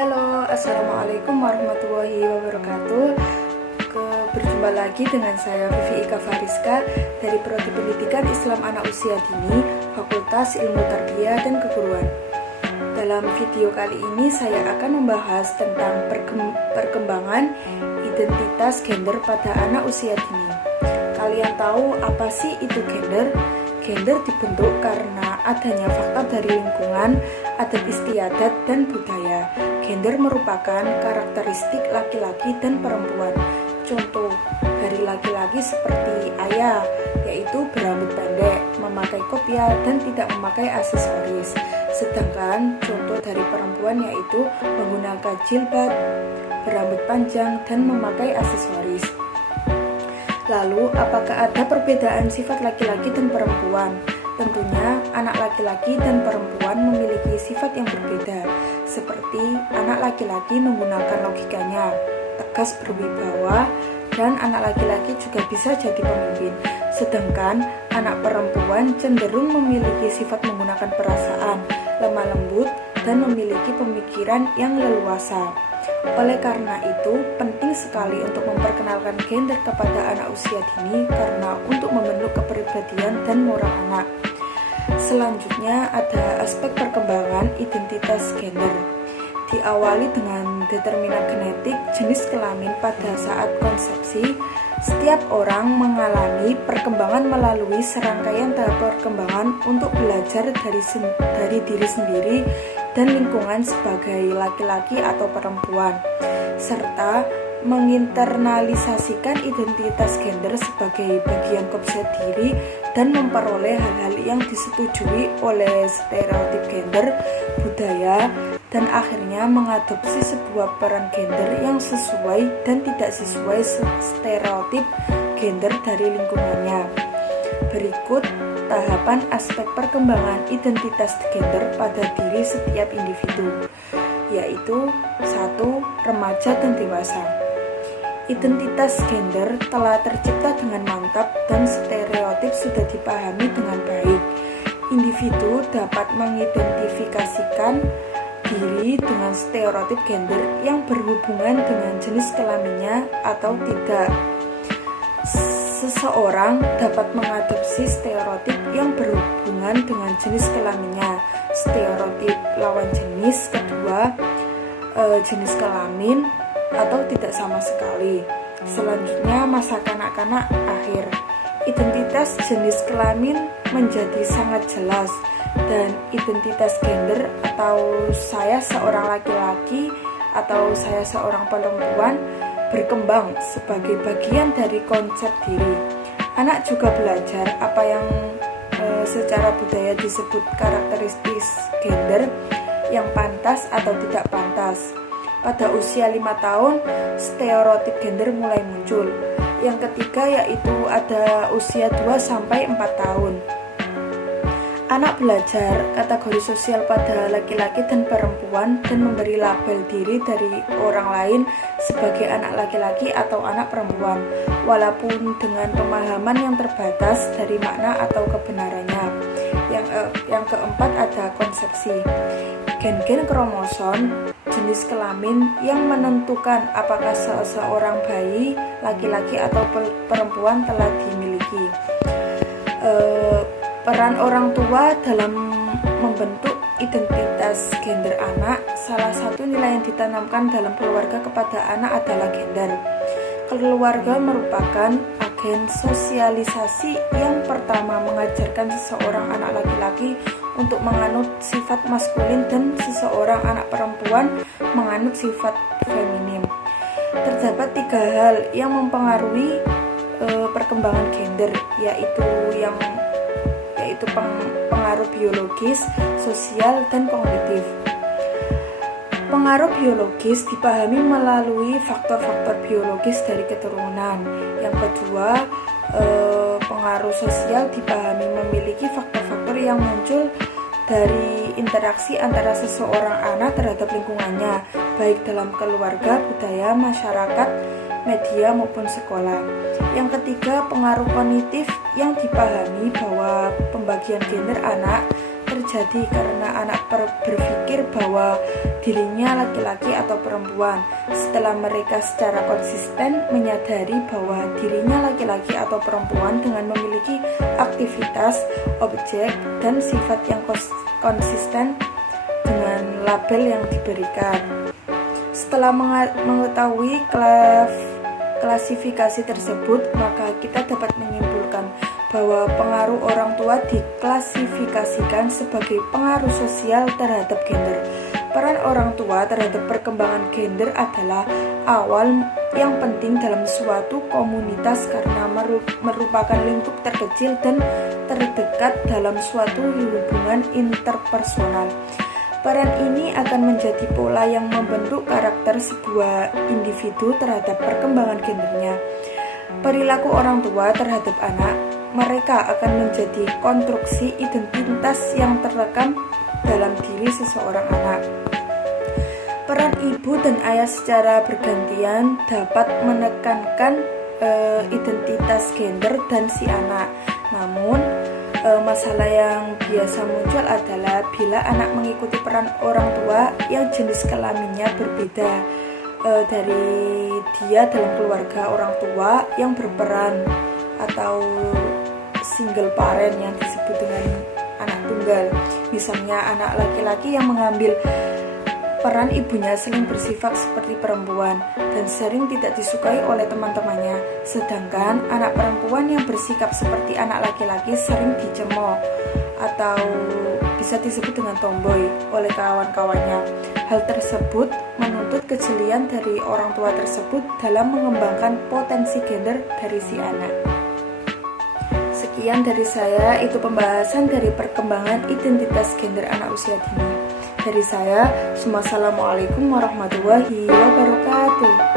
Halo, assalamualaikum warahmatullahi wabarakatuh. Berjumpa lagi dengan saya Vivi Ika Fariska dari Prodi Pendidikan Islam Anak Usia Dini, Fakultas Ilmu Tarbiyah dan Keguruan. Dalam video kali ini saya akan membahas tentang perkembangan identitas gender pada anak usia dini. Kalian tahu apa sih itu gender? Gender dibentuk karena adanya faktor dari lingkungan, adat istiadat, dan budaya. Gender merupakan karakteristik laki-laki dan perempuan. Contoh dari laki-laki seperti ayah, yaitu berambut pendek, memakai kopiah, dan tidak memakai aksesoris. Sedangkan contoh dari perempuan yaitu menggunakan jilbab, berambut panjang, dan memakai aksesoris. Lalu, apakah ada perbedaan sifat laki-laki dan perempuan? Tentunya, anak laki-laki dan perempuan memiliki sifat yang berbeda. Seperti anak laki-laki menggunakan logikanya, tegas berwibawa, dan anak laki-laki juga bisa jadi pemimpin. Sedangkan anak perempuan cenderung memiliki sifat menggunakan perasaan, lemah lembut, dan memiliki pemikiran yang leluasa. Oleh karena itu, penting sekali untuk memperkenalkan gender kepada anak usia dini karena untuk membentuk kepribadian dan moral anak. Selanjutnya ada aspek perkembangan identitas gender. Diawali dengan determinan genetik jenis kelamin pada saat konsepsi, setiap orang mengalami perkembangan melalui serangkaian tahap perkembangan untuk belajar dari diri sendiri dan lingkungan sebagai laki-laki atau perempuan, serta menginternalisasikan identitas gender sebagai bagian konsep diri dan memperoleh hal-hal yang disetujui oleh stereotip gender, budaya, dan akhirnya mengadopsi sebuah peran gender yang sesuai dan tidak sesuai stereotip gender dari lingkungannya. Berikut tahapan aspek perkembangan identitas gender pada diri setiap individu, yaitu 1. Remaja dan dewasa. Identitas gender telah tercipta dengan mantap dan stereotip sudah dipahami dengan baik. Individu dapat mengidentifikasikan diri dengan stereotip gender yang berhubungan dengan jenis kelaminnya atau tidak. Seseorang dapat mengadopsi stereotip yang berhubungan dengan jenis kelaminnya. Stereotip lawan jenis kedua, jenis kelamin, atau tidak sama sekali. Selanjutnya, masa kanak-kanak akhir. Identitas jenis kelamin menjadi sangat jelas dan identitas gender atau saya seorang laki-laki atau saya seorang perempuan berkembang sebagai bagian dari konsep diri. Anak juga belajar apa yang secara budaya disebut karakteristik gender yang pantas atau tidak pantas. Pada usia 5 tahun, stereotip gender mulai muncul. Yang ketiga yaitu ada usia 2-4 tahun. Anak belajar kategori sosial pada laki-laki dan perempuan dan memberi label diri dari orang lain sebagai anak laki-laki atau anak perempuan, walaupun dengan pemahaman yang terbatas dari makna atau kebenarannya. Yang keempat ada konsepsi. Gen-gen kromosom jenis kelamin yang menentukan apakah seseorang bayi, laki-laki atau perempuan telah dimiliki. Peran orang tua dalam membentuk identitas gender anak, salah satu nilai yang ditanamkan dalam keluarga kepada anak adalah gender. Keluarga merupakan agen sosialisasi yang pertama mengajarkan seseorang anak laki-laki untuk menganut sifat maskulin dan seseorang anak perempuan menganut sifat feminim. Terdapat 3 hal yang mempengaruhi perkembangan gender, yaitu pengaruh biologis, sosial, dan kognitif. Pengaruh biologis dipahami melalui faktor-faktor biologis dari keturunan. Yang kedua, pengaruh sosial dipahami memiliki faktor-faktor yang muncul dari interaksi antara seseorang anak terhadap lingkungannya, baik dalam keluarga, budaya, masyarakat, media, maupun sekolah. Yang ketiga, pengaruh kognitif yang dipahami bahwa pembagian gender anak terjadi karena anak berpikir bahwa dirinya laki-laki atau perempuan. Setelah mereka secara konsisten menyadari bahwa dirinya laki-laki atau perempuan dengan memiliki aktivitas, objek, dan sifat yang konsisten dengan label yang diberikan. Setelah mengetahui klasifikasi tersebut, maka kita dapat menyimpulkan bahwa pengaruh orang tua diklasifikasikan sebagai pengaruh sosial terhadap gender. Peran orang tua terhadap perkembangan gender adalah awal yang penting dalam suatu komunitas karena merupakan lingkup terkecil dan terdekat dalam suatu hubungan interpersonal. Peran ini akan menjadi pola yang membentuk karakter sebuah individu terhadap perkembangan gendernya. Perilaku orang tua terhadap anak, mereka akan menjadi konstruksi identitas yang terekam dalam diri seseorang anak. Peran ibu dan ayah secara bergantian dapat menekankan identitas gender dan si anak. Namun, masalah yang biasa muncul adalah bila anak mengikuti peran orang tua yang jenis kelaminnya berbeda dari dia dalam keluarga orang tua yang berperan, atau single parent yang disebut dengan anak tunggal. Misalnya anak laki-laki yang mengambil peran ibunya sering bersifat seperti perempuan dan sering tidak disukai oleh teman-temannya, sedangkan anak perempuan yang bersikap seperti anak laki-laki sering dicemooh atau bisa disebut dengan tomboy oleh kawan-kawannya. Hal tersebut menuntut kejelian dari orang tua tersebut dalam mengembangkan potensi gender dari si anak. Sekian dari saya, itu pembahasan dari perkembangan identitas gender anak usia dini. Dari saya, Assalamualaikum warahmatullahi wabarakatuh.